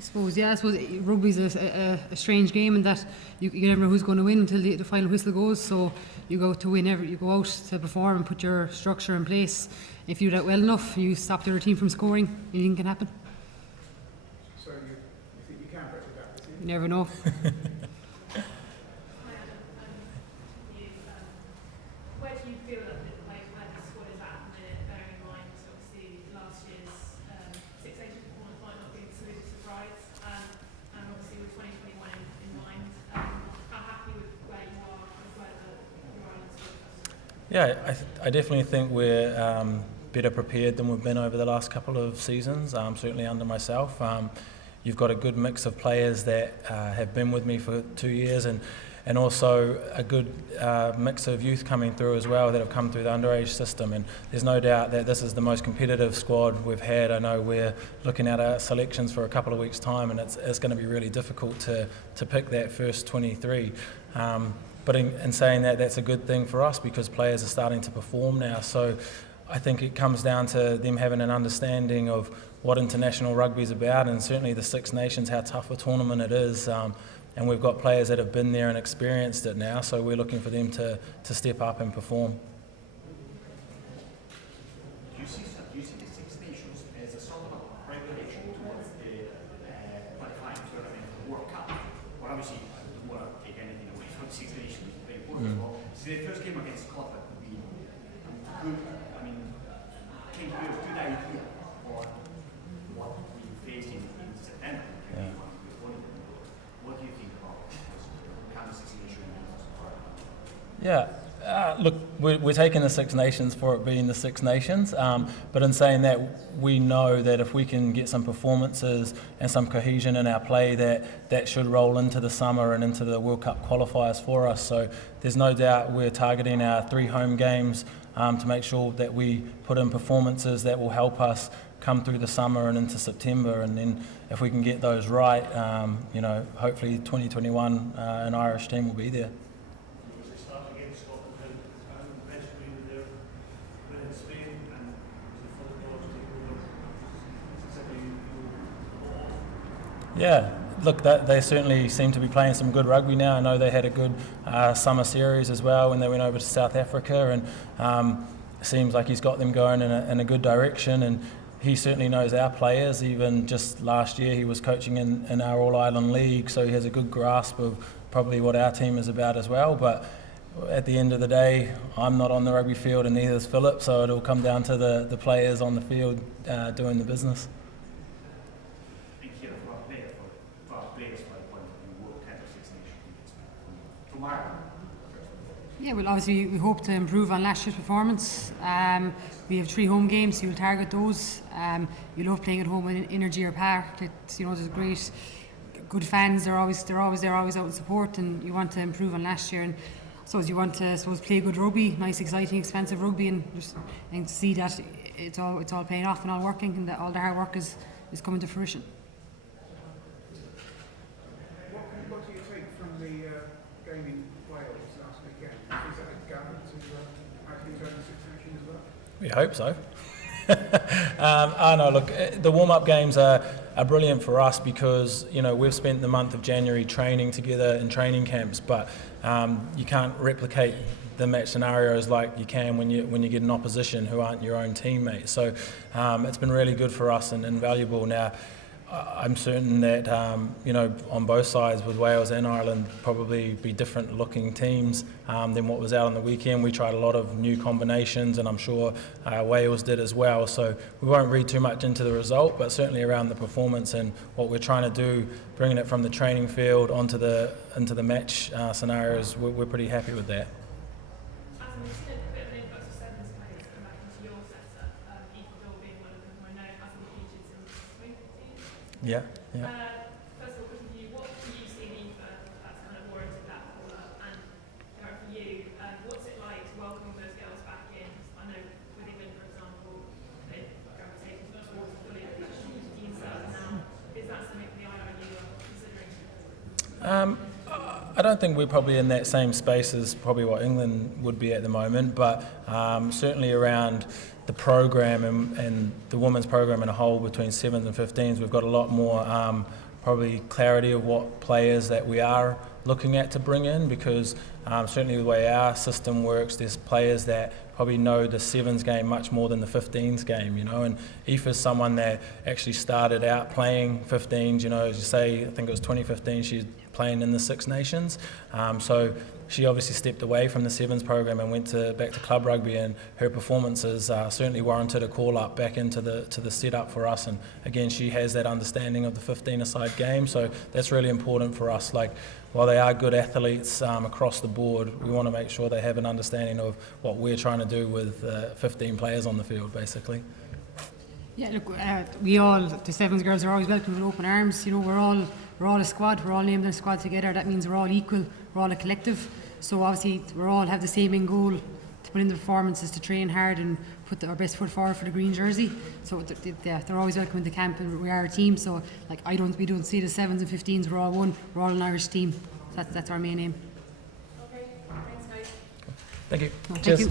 I suppose rugby's a strange game in that you never know who's going to win until the final whistle goes. So you go to win you go out to perform and put your structure in place. If you do that well enough, you stop the other team from scoring, anything can happen. So you think you can break it down? You never know. Where do you feel that where the squad is at the minute, bearing in mind obviously last year's Six Nations performance might not be the smoothest of rides, and obviously with 2021 in mind, how happy with where you are and where your Ireland squad is? Yeah, I definitely think we're better prepared than we've been over the last couple of seasons, certainly under myself. You've got a good mix of players that have been with me for 2 years and also a good mix of youth coming through as well that have come through the underage system, and there's no doubt that this is the most competitive squad we've had. I know we're looking at our selections for a couple of weeks' time, and it's going to be really difficult to pick that first 23. But in saying that, that's a good thing for us because players are starting to perform now. So I think it comes down to them having an understanding of what international rugby is about, and certainly the Six Nations, how tough a tournament it is. And we've got players that have been there and experienced it now, so we're looking for them to step up and perform. Do you see the Six Nations as a sort of a preparation towards the qualifying tournament for the World Cup? Well, obviously, I don't want to take anything away from the Six Nations, it's very important. So the first game against Scotland would be good. I mean, can you give a good idea on what we face in September? Yeah. What do you think about kind of Six Nations? Yeah, look, we're taking the Six Nations for it being the Six Nations, but in saying that, we know that if we can get some performances and some cohesion in our play, that should roll into the summer and into the World Cup qualifiers for us. So there's no doubt we're targeting our 3 home games to make sure that we put in performances that will help us come through the summer and into September, and then if we can get those right, hopefully 2021 an Irish team will be there. Yeah, look, they certainly seem to be playing some good rugby now. I know they had a good summer series as well when they went over to South Africa, and it seems like he's got them going in a good direction, and he certainly knows our players. Even just last year he was coaching in our All-Ireland League, so he has a good grasp of probably what our team is about as well. But at the end of the day, I'm not on the rugby field and neither is Philip, so it'll come down to the players on the field doing the business. Yeah, well, obviously we hope to improve on last year's performance. We have 3 home games, so you'll target those. You love playing at home in Energy Park. It's, there's great, good fans. They're always there, always out in support, and you want to improve on last year. And so you want to, play good rugby, nice, exciting, expensive rugby, and see that it's all paying off and all working, and that all the hard work is coming to fruition. What do you take from the game in Wales last weekend? Is that a guide to how to turn the Six Nations as well? We hope so. Look, the warm-up games are brilliant for us because we've spent the month of January training together in training camps, but you can't replicate the match scenarios like you can when you get an opposition who aren't your own teammates. So it's been really good for us and invaluable. Now, I'm certain that on both sides with Wales and Ireland probably be different looking teams than what was out on the weekend. We tried a lot of new combinations, and I'm sure Wales did as well. So we won't read too much into the result, but certainly around the performance and what we're trying to do, bringing it from the training field into the match scenarios, we're pretty happy with that. Yeah. First of all, question for you, what do you see in Aoife that's kind of warranted that call-up? And for you, what's it like to welcome those girls back in? I know with England, for example, they've gravitated towards fully team stars now. Is that something the IRU are considering? I don't think we're probably in that same space as probably what England would be at the moment, but certainly around the program and the women's program in a whole between 7s and 15s, we've got a lot more probably clarity of what players that we are looking at to bring in, because certainly the way our system works, there's players that probably know the sevens game much more than the 15s game, you know, and Aoife's someone that actually started out playing 15s, you know, as you say, I think it was 2015, she's playing in the Six Nations, so she obviously stepped away from the sevens program and went back to club rugby, and her performances certainly warranted a call up back into the setup for us. And again, she has that understanding of the 15-a-side game, so that's really important for us. Like, while they are good athletes across the board, we want to make sure they have an understanding of what we're trying to do with 15 players on the field, basically. Yeah, look, the sevens girls are always welcome with open arms. You know, we're all a squad. We're all named in a squad together. That means we're all equal. We're all a collective. So obviously, we all have the same end goal to put in the performances, to train hard and put our best foot forward for the green jersey. So they're always welcome in the camp, and we are a team. So like, we don't see the sevens and 15s. We're all one. We're all an Irish team. That's our main aim. Okay, thanks guys. Thank you. Thank Cheers. you.